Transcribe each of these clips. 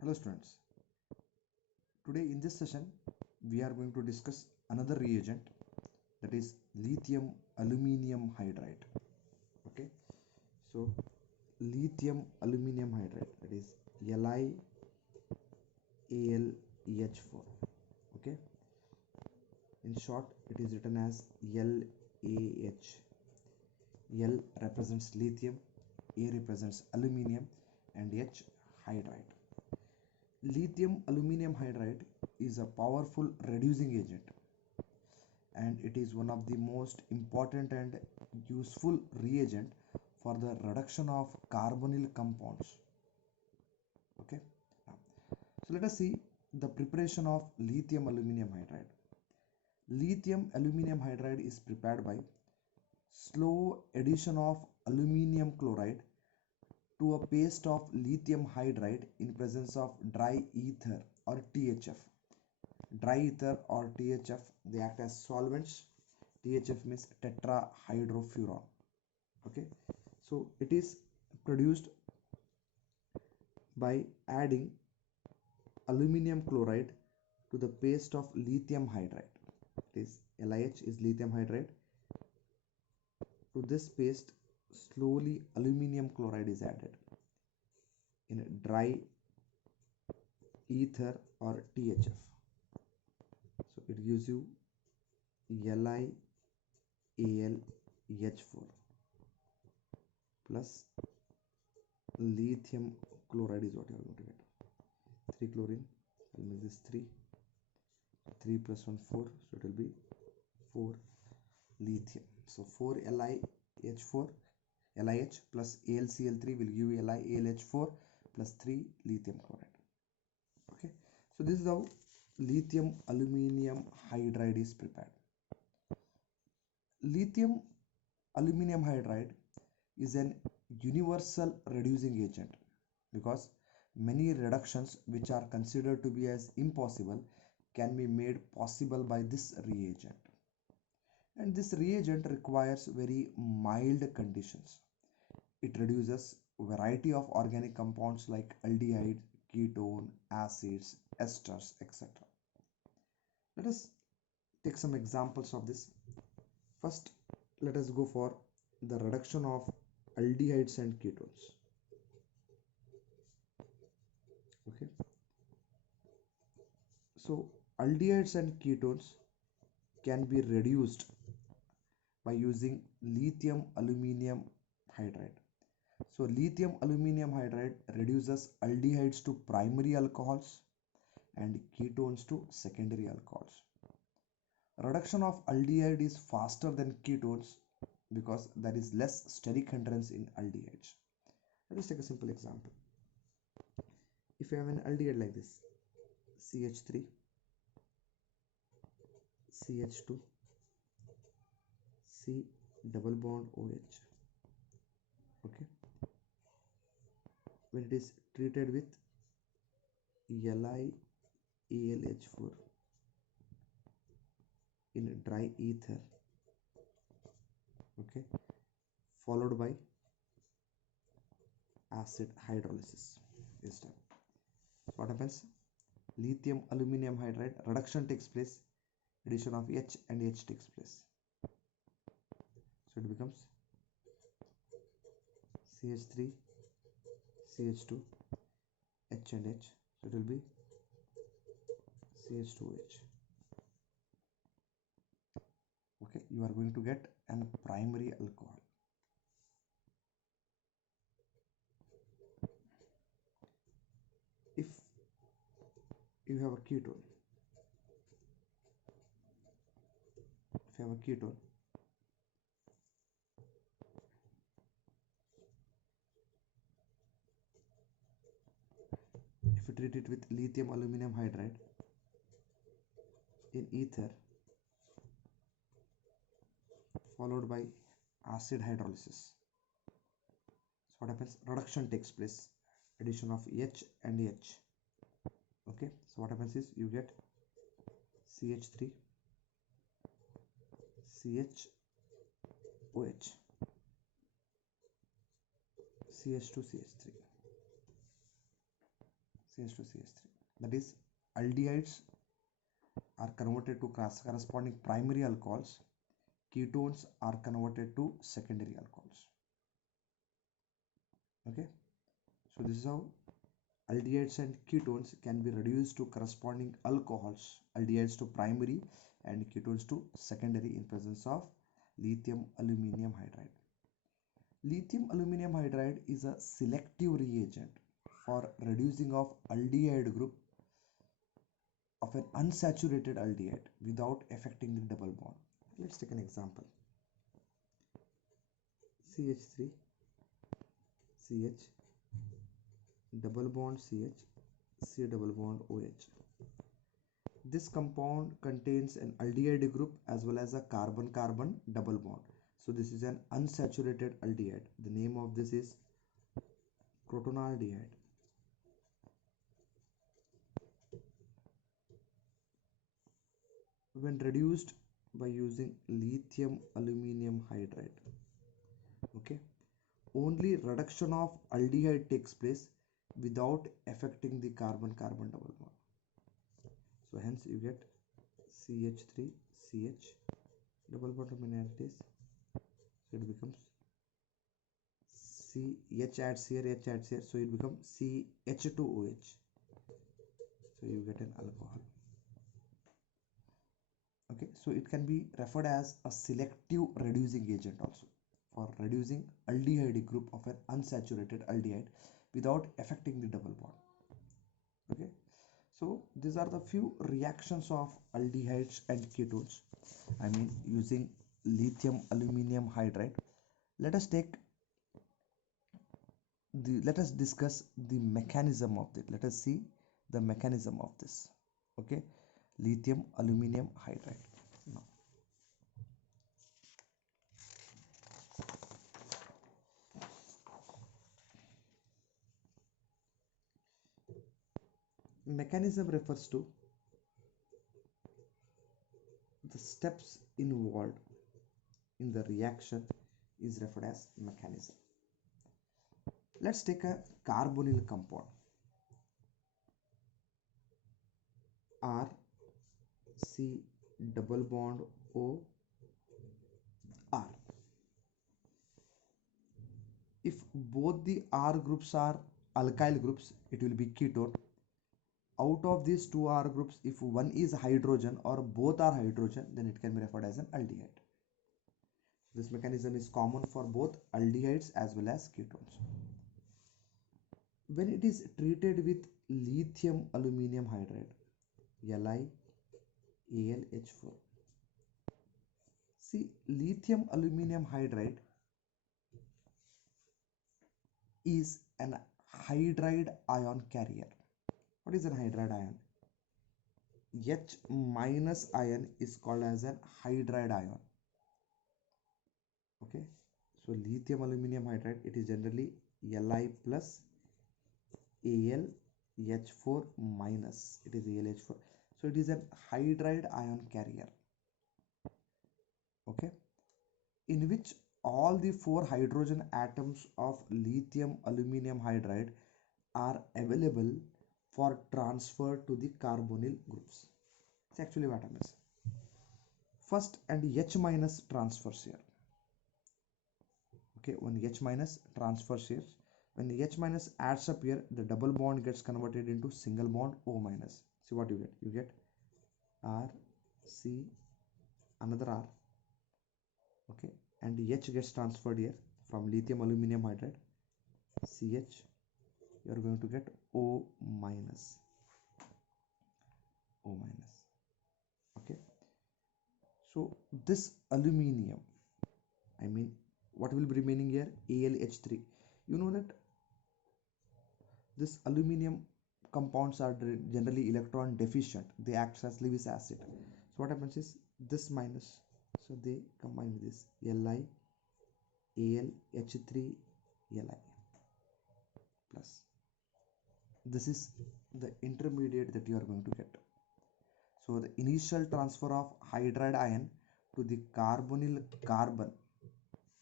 Hello students, today in this session we are going to discuss another reagent, that is lithium aluminium hydride. Okay, so lithium aluminium hydride, that is LiAlEH4. Okay, in short it is written as LAH. L represents lithium, A represents aluminium, and H hydride. Lithium aluminium hydride is a powerful reducing agent, and it is one of the most important and useful reagent for the reduction of carbonyl compounds. Okay, so let us see the preparation of lithium aluminium hydride. Lithium aluminium hydride is prepared by slow addition of aluminium chloride to a paste of lithium hydride in presence of dry ether or THF. Dry ether or THF, they act as solvents. THF means tetrahydrofuran. Okay, so it is produced by adding aluminium chloride to the paste of lithium hydride. It is LiH is lithium hydride. To this paste, slowly aluminium chloride is added in dry ether or THF. So it gives you LiAlEH4 plus lithium chloride is what you are going to get. 3 chlorine, I'll make this 3 plus 1 4, so it will be 4 lithium. So 4 LiH4 LiH plus AlCl3 will give LiAlH4 plus 3 lithium chloride. Okay, so this is how lithium aluminium hydride is prepared. Lithium aluminium hydride is an universal reducing agent because many reductions which are considered to be as impossible can be made possible by this reagent, and this reagent requires very mild conditions. It reduces variety of organic compounds like aldehyde, ketone, acids, esters, etc. Let us take some examples of this. First, let us go for the reduction of aldehydes and ketones. Okay, so aldehydes and ketones can be reduced by using lithium aluminium hydride. So lithium aluminium hydride reduces aldehydes to primary alcohols and ketones to secondary alcohols. Reduction of aldehyde is faster than ketones because there is less steric hindrance in aldehydes. Let us take a simple example. If you have an aldehyde like this, CH3, CH2, C double bond OH. Okay, when it is treated with LiAlH4 in dry ether, okay, followed by acid hydrolysis is done. So what happens? Lithium aluminium hydride reduction takes place, addition of H and H takes place. So it becomes CH3, CH2, H and H. So it will be CH2H. Okay, you are going to get an primary alcohol. If you have a ketone, if you treat it with lithium aluminium hydride in ether followed by acid hydrolysis, so what happens? Reduction takes place, addition of H and H. Okay, so what happens is you get CH3, CHOH, CH2, CH3, CH2CH3. That is, aldehydes are converted to corresponding primary alcohols. Ketones are converted to secondary alcohols. Okay, so this is how aldehydes and ketones can be reduced to corresponding alcohols, aldehydes to primary and ketones to secondary in presence of lithium aluminum hydride. Lithium aluminum hydride is a selective reagent for reducing of aldehyde group of an unsaturated aldehyde without affecting the double bond. Let's take an example. CH3 CH double bond CH C double bond OH. This compound contains an aldehyde group as well as a carbon-carbon double bond. So this is an unsaturated aldehyde. The name of this is crotonaldehyde. When reduced by using lithium aluminum hydride, okay, only reduction of aldehyde takes place without affecting the carbon-carbon double bond. So hence you get CH3 CH double bond minorities. So it becomes H adds here, so it becomes CH2OH. So you get an alcohol. Okay, so it can be referred as a selective reducing agent also for reducing aldehyde group of an unsaturated aldehyde without affecting the double bond. Okay, so these are the few reactions of aldehydes and ketones, I mean using lithium aluminum hydride. Let us discuss the mechanism of it. Let us see the mechanism of this. Okay, lithium aluminum hydride. Now, mechanism refers to the steps involved in the reaction is referred as mechanism. Let's take a carbonyl compound R C double bond O R. If both the R groups are alkyl groups, it will be ketone. Out of these two R groups, if one is hydrogen or both are hydrogen, then it can be referred as an aldehyde. This mechanism is common for both aldehydes as well as ketones. When it is treated with lithium aluminum hydride, LiAlH4. See, lithium aluminum hydride is an hydride ion carrier. What is an hydride ion? H minus ion is called as an hydride ion. Okay, so lithium aluminum hydride, it is generally Li plus AlH4 minus, it is AlH4. So it is a hydride ion carrier, okay, in which all the four hydrogen atoms of lithium aluminum hydride are available for transfer to the carbonyl groups. It's actually what happens. First, and H minus transfers here. Okay, when H minus transfers here, when the H minus adds up here, the double bond gets converted into single bond O minus. See what you get? You get R, C, another R. Okay, and the H gets transferred here from lithium aluminum hydride, CH. You are going to get O minus. O minus. Okay, so this aluminum, I mean, what will be remaining here? AlH3. You know that this aluminum compounds are generally electron deficient. They act as Lewis acid. So what happens is this minus, so they combine with this Li AlH3 Li plus. This is the intermediate that you are going to get. So the initial transfer of hydride ion to the carbonyl carbon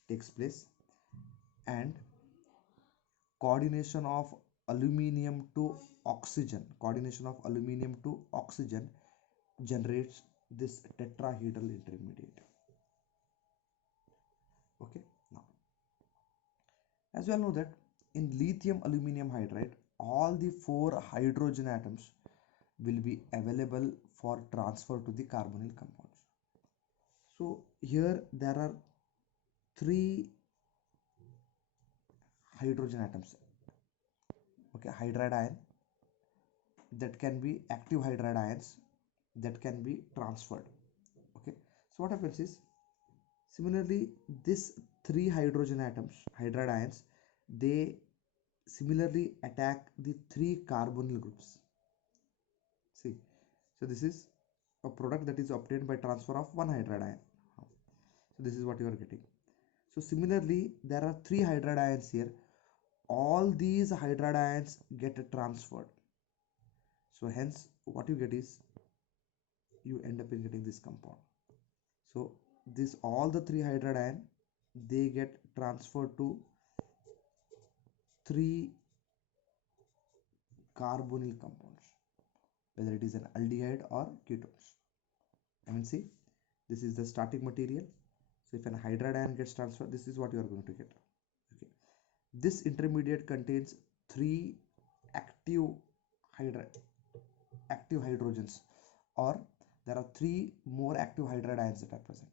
takes place, and coordination of aluminium to oxygen, coordination of aluminium to oxygen generates this tetrahedral intermediate. Okay, now as we all know that in lithium aluminum hydride, all the 4 hydrogen atoms will be available for transfer to the carbonyl compounds. So here there are 3 hydrogen atoms. Okay, hydride ion that can be active hydride ions that can be transferred. Okay, so what happens is, similarly this 3 hydrogen atoms, hydride ions, they similarly attack the 3 carbonyl groups. See, so this is a product that is obtained by transfer of 1 hydride ion. So this is what you are getting. So similarly there are 3 hydride ions here. All these hydride ions get transferred. So hence what you get is, you end up in getting this compound. So this all the 3 hydride ion, they get transferred to 3 carbonyl compounds, whether it is an aldehyde or ketones. I mean, see, this is the starting material. So if an hydride ion gets transferred, this is what you are going to get. Okay, this intermediate contains 3 active hydrogens, or there are 3 more active hydride ions that are present.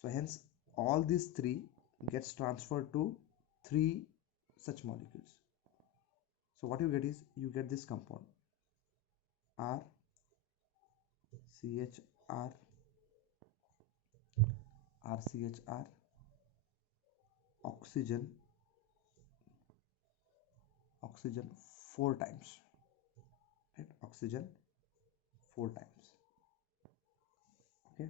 So hence all these 3 gets transferred to 3 such molecules. So what you get is, you get this compound R CHR RCHR oxygen 4 times, right? Oxygen 4 times. Okay,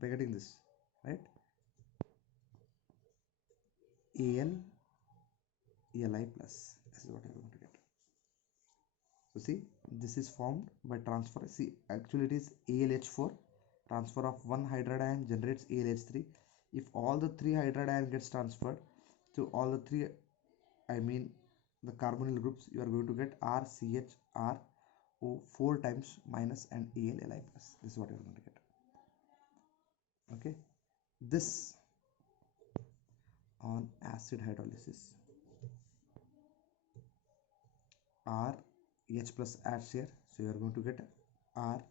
we're getting this, right? Al Li plus, this is what you're going to get. So see, this is formed by transfer. See, actually it is AlH4, transfer of 1 hydride ion generates AlH3. If all the 3 hydride ion gets transferred to all the 3, I mean the carbonyl groups, you are going to get RCHRO 4 times minus and Al Li plus. This is what you are going to get. Okay, this on acid hydrolysis, R H plus adds here, so you are going to get R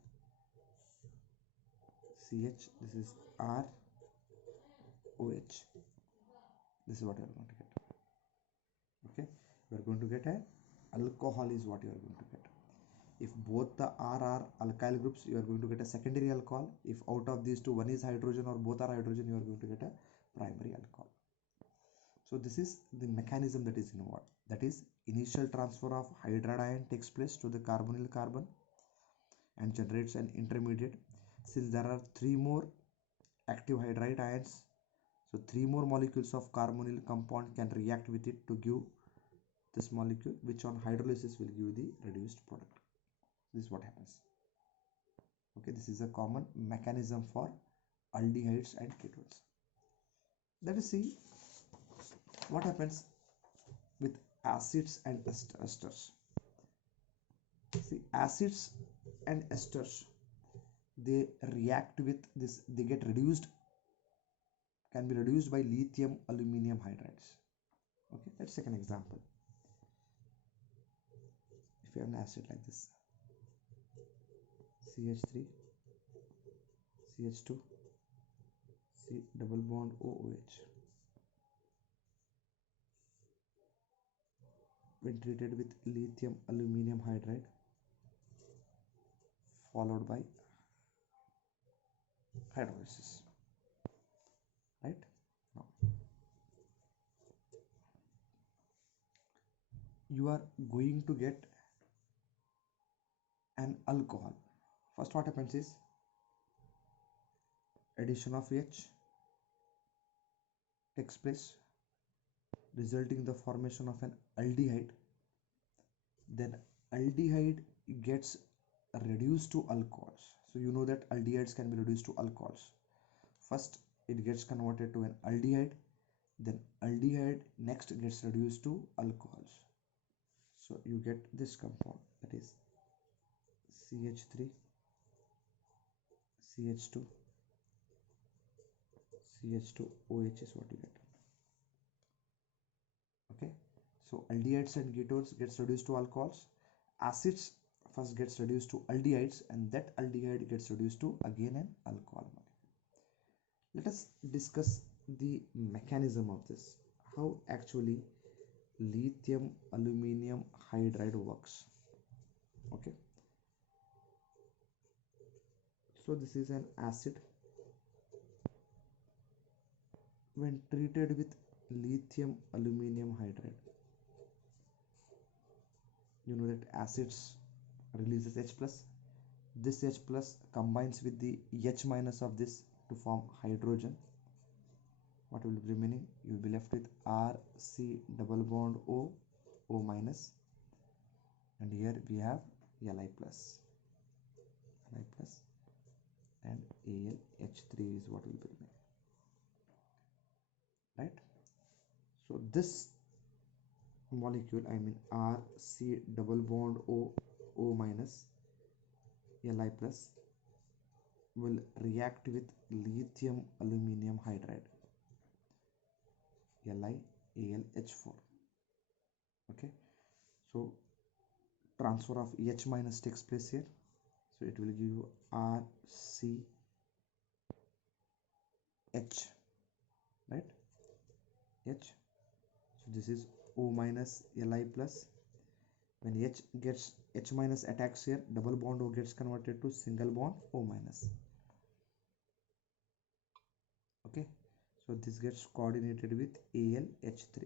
CH, this is R OH, this is what you are going to get. Okay, you are going to get a alcohol is what you are going to get. If both the R are alkyl groups, you are going to get a secondary alcohol. If out of these two, one is hydrogen or both are hydrogen, you are going to get a primary alcohol. So this is the mechanism that is involved. That is, initial transfer of hydride ion takes place to the carbonyl carbon and generates an intermediate. Since there are 3 more active hydride ions, so 3 more molecules of carbonyl compound can react with it to give this molecule, which on hydrolysis will give the reduced product. This is what happens. Okay, this is a common mechanism for aldehydes and ketones. Let us see what happens with acids and esters. See, acids and esters, they react with this, they get reduced, can be reduced by lithium aluminum hydrides. Okay, let's take an example. If you have an acid like this, CH3 CH2 C double bond OOH, when treated with lithium aluminum hydride followed by hydrolysis, right? Now you are going to get an alcohol. First what happens is, addition of H takes place, resulting the formation of an aldehyde. Then aldehyde gets reduced to alcohols. So you know that aldehydes can be reduced to alcohols. First it gets converted to an aldehyde, then aldehyde next gets reduced to alcohols. So you get this compound, that is CH3 CH2 CH2OH is what you get. Okay, so aldehydes and ketones gets reduced to alcohols. Acids first gets reduced to aldehydes, and that aldehyde gets reduced to again an alcohol molecule. Let us discuss the mechanism of this, how actually lithium aluminum hydride works. Okay, so this is an acid. When treated with lithium aluminum hydride, you know that acids releases H plus. This H plus combines with the H minus of this to form hydrogen. What will be remaining? You will be left with RC double bond O, O minus, and here we have Li plus, Li plus, and AlH3 is what will be remaining, right? So this molecule, I mean RC double bond O, O minus, Li plus, will react with lithium aluminum hydride, LiAlH4. Okay, so transfer of H minus takes place here, so it will give you RCH, right? H. So this is O minus Li plus. When H minus attacks here, double bond O gets converted to single bond O minus. Okay, so this gets coordinated with AlH3.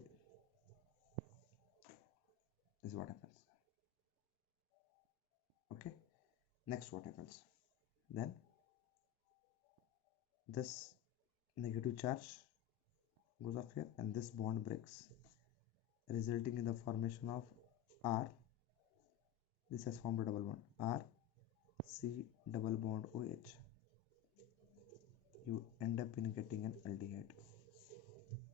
This is what happens. Okay, next what happens? Then this negative charge goes off here, and this bond breaks, resulting in the formation of R. This has formed a double bond, R C double bond OH. You end up in getting an aldehyde,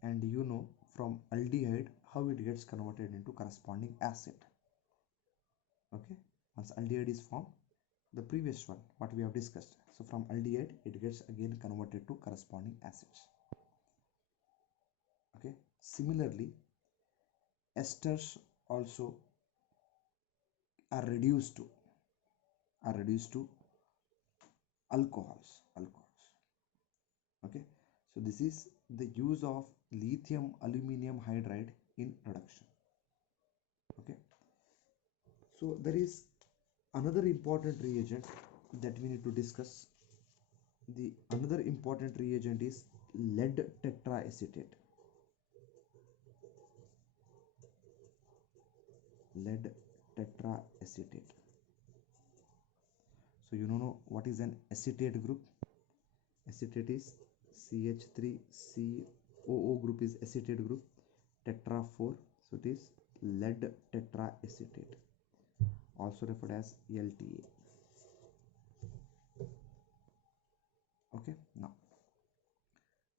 and you know from aldehyde how it gets converted into corresponding acid. Okay, once aldehyde is formed, the previous one what we have discussed, so from aldehyde it gets again converted to corresponding acids. Okay, similarly esters also are reduced to alcohols. Okay, so this is the use of lithium aluminum hydride in reduction. Okay, so there is another important reagent that we need to discuss. The another important reagent is lead tetraacetate. Lead tetraacetate. So you know what is an acetate group? Acetate is CH3COO group is acetate group. Tetra 4, so it is lead tetraacetate, also referred as LTA. Okay, now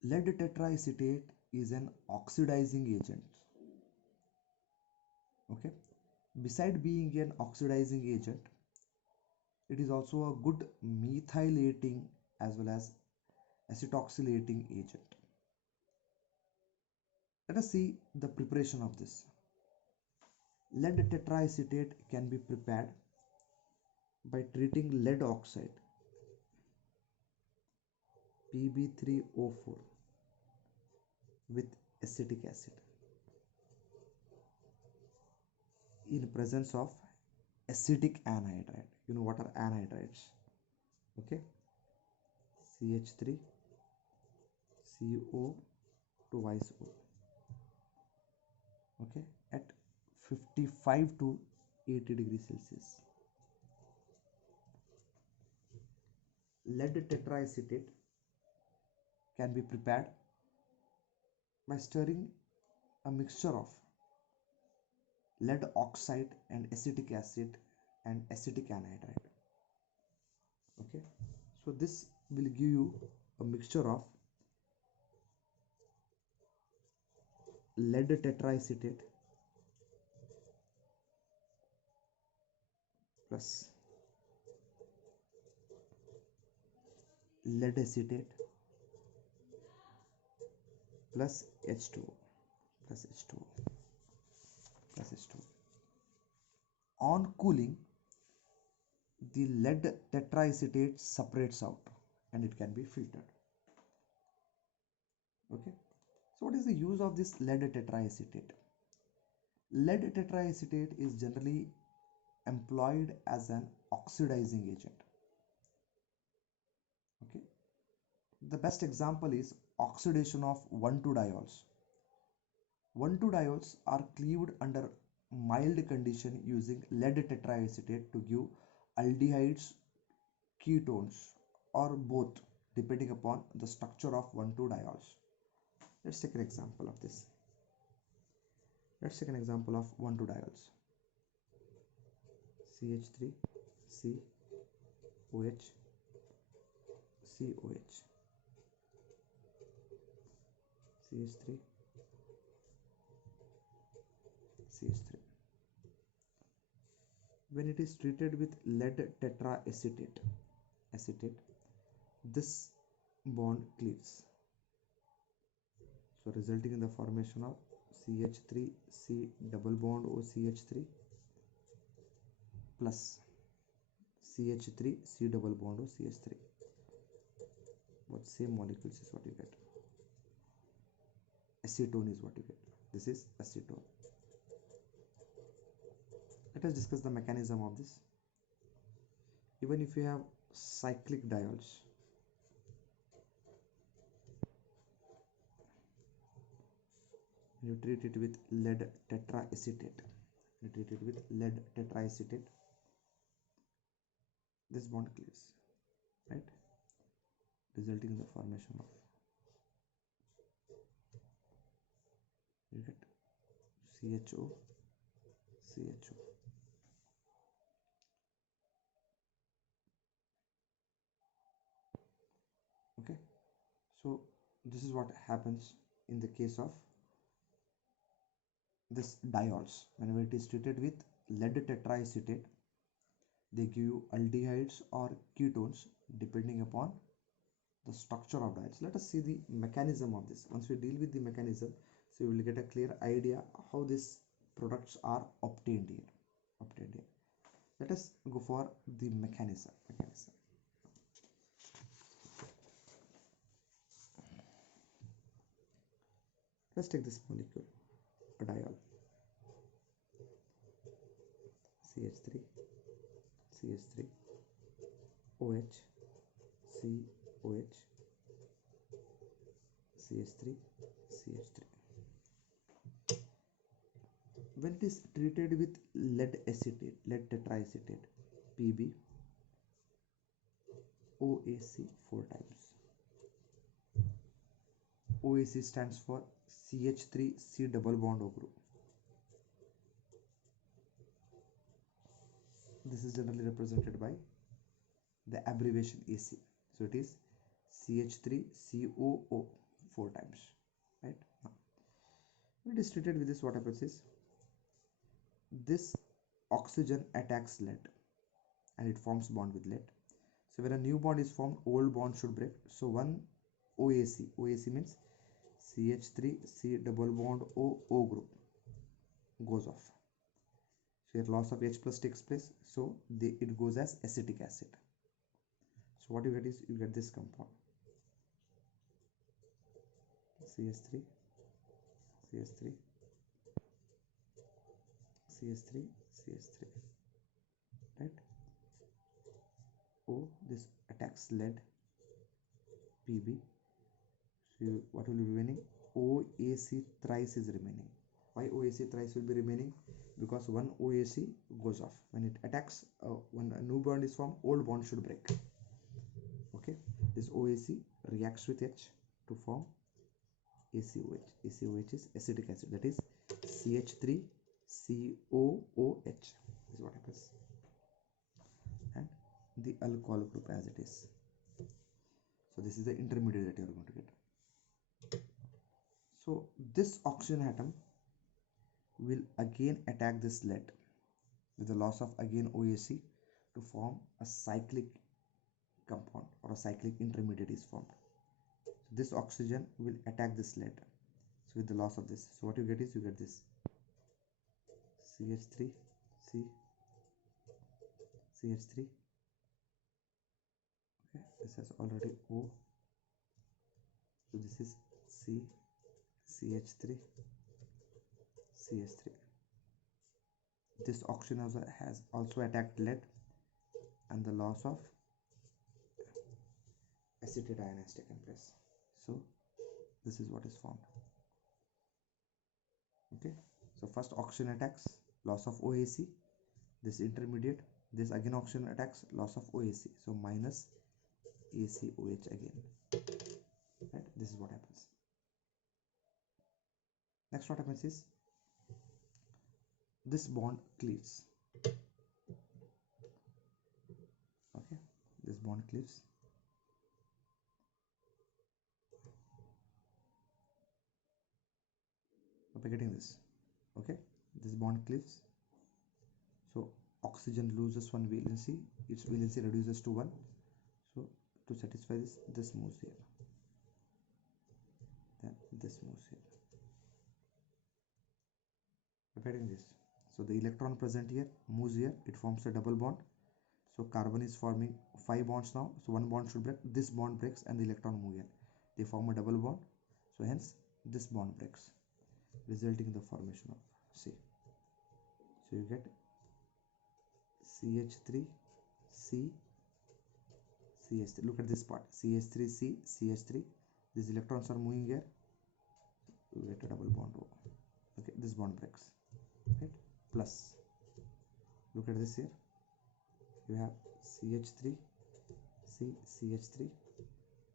lead tetraacetate is an oxidizing agent. Okay, beside being an oxidizing agent, it is also a good methylating as well as acetoxylating agent. Let us see the preparation of this. Lead tetraacetate can be prepared by treating lead oxide Pb3O4 with acetic acid in presence of acidic anhydride. You know what are anhydrides? Okay, CH3 CO twice O. Okay, at 55 to 80 degrees Celsius. Lead tetraacetate can be prepared by stirring a mixture of lead oxide and acetic acid and acetic anhydride. Okay, so this will give you a mixture of lead tetraacetate plus lead acetate plus H2O plus H2O plus H2O. On cooling, the lead tetraacetate separates out and it can be filtered. Okay, so what is the use of this lead tetraacetate? Lead tetraacetate is generally employed as an oxidizing agent. Okay, the best example is oxidation of 1,2-diols. 1,2-diols are cleaved under mild condition using lead tetraacetate to give aldehydes, ketones, or both depending upon the structure of 1,2-diols. Let's take an example of this. Let's take an example of 1,2-diols. CH3, C, OH, COH, CH3, CH3. When it is treated with lead tetraacetate, this bond cleaves, so resulting in the formation of CH3, C double bond OCH3 plus CH3, C double bond OCH3. What same molecules is what you get. Acetone is what you get. This is acetone. Let us discuss the mechanism of this. Even if you have cyclic diols, you treat it with lead tetraacetate. This bond cleaves, right? Resulting in the formation of, you get CHO, CHO. Okay, so this is what happens in the case of this diols. Whenever it is treated with lead tetraacetate, they give you aldehydes or ketones depending upon the structure of diols. Let us see the mechanism of this. Once we deal with the mechanism, so we will get a clear idea how these products are obtained here. Let us go for the mechanism. Let's take this molecule, a diol, CH3, CH3, OH, COH, CH3, CH3. When it is treated with lead tetraacetate, Pb, OAC 4 times. OAC stands for CH3 C double bond O group. This is generally represented by the abbreviation AC. So it is CH3 COO 4 times, right? Now, when it is treated with this, what happens is this oxygen attacks lead and it forms bond with lead. So when a new bond is formed, old bond should break. So one OAC means CH3 C double bond O group goes off. So here loss of H plus takes place, so it goes as acetic acid. So what you get is, you get this compound CH3, CH3, CH3, CH3, right? O, this attacks lead, Pb. So what will be remaining? OAC thrice is remaining. Why OAC thrice will be remaining? Because one OAC goes off. When it attacks, when a new bond is formed, old bond should break. Okay, this OAC reacts with H to form ACOH. ACOH is acetic acid, that is CH3COOH. This is what happens. And the alcohol group as it is. So this is the intermediate that you are going to get. So this oxygen atom will again attack this lead with the loss of again OAC. to form a cyclic compound or a cyclic intermediate is formed. So this oxygen will attack this lead. So with the loss of this, so what you get is you get this CH3, C, CH3. Okay, this has already O. So this is C, CH3, CH3. This oxygen has also attacked lead, and the loss of acetate ion has taken place. So this is what is formed. Okay, so first oxygen attacks, loss of OAC, this intermediate, this again oxygen attacks, loss of OAC, so minus ACOH again, right? This is what happens. Next what happens is this bond cleaves. Okay, this bond cleaves. Are getting this? Okay, this bond cleaves. So oxygen loses one valency, its valency reduces to 1. So to satisfy this moves here, then this moves here. Getting this? So the electron present here moves here, it forms a double bond. So carbon is forming 5 bonds now, so one bond should break, this bond breaks and the electron move here, they form a double bond, so hence this bond breaks, resulting in the formation of C. So you get CH3 C, CH3. Look at this part, CH3 C, CH3. These electrons are moving here, you get a double bond O. Okay, this bond breaks, right? Plus, look at this here, you have CH3 C, CH3.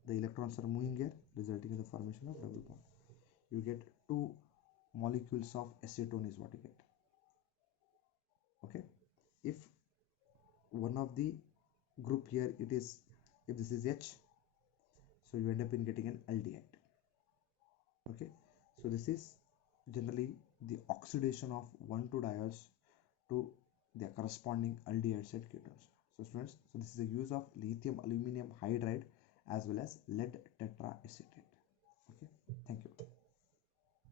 The electrons are moving here, resulting in the formation of double bond. You get 2 molecules of acetone is what you get. Okay, if one of the group here it is, if this is H, so you end up in getting an aldehyde. Okay, so this is generally the oxidation of 1,2-diols to their corresponding aldehyde side ketones. So students, so this is the use of lithium aluminum hydride as well as lead tetraacetate. Okay.